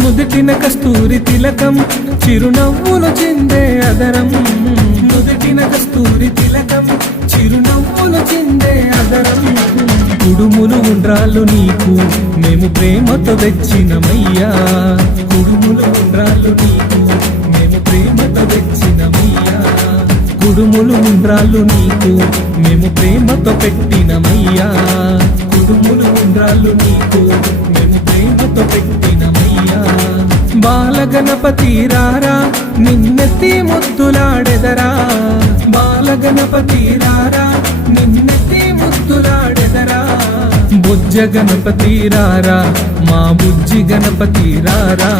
ముదిటిన కస్తూరి తిలకం చిరునవ్వులు చిందే అదరం ముదిటిన కస్తూరి తిలకం చిరునవ్వులు చిందే అదరం కుడుములు ఉండ్రాళ్ళు నీకు మేము ప్రేమతో తెచ్చినమయ్యా కుడుములు ఉండ్రాళ్ళు నీకు మేము ప్రేమతో తెచ్చినమయ్యా కుడుములు ఉండ్రాళ్ళు నీకు మేము ప్రేమతో పెట్టినమయ్యా కుడుములు ఉండ్రాళ్ళు నీకు మేము ప్రేమతో పెట్టినమయ్యా బాలగణపతి రారా నిన్నెత్తి ముద్దులాడెదరా బాలగణపతి రారా నిన్నెత్తి ముద్దులాడెదరా బుజ్జ గణపతి రారా మా బుజ్జి గణపతి రారా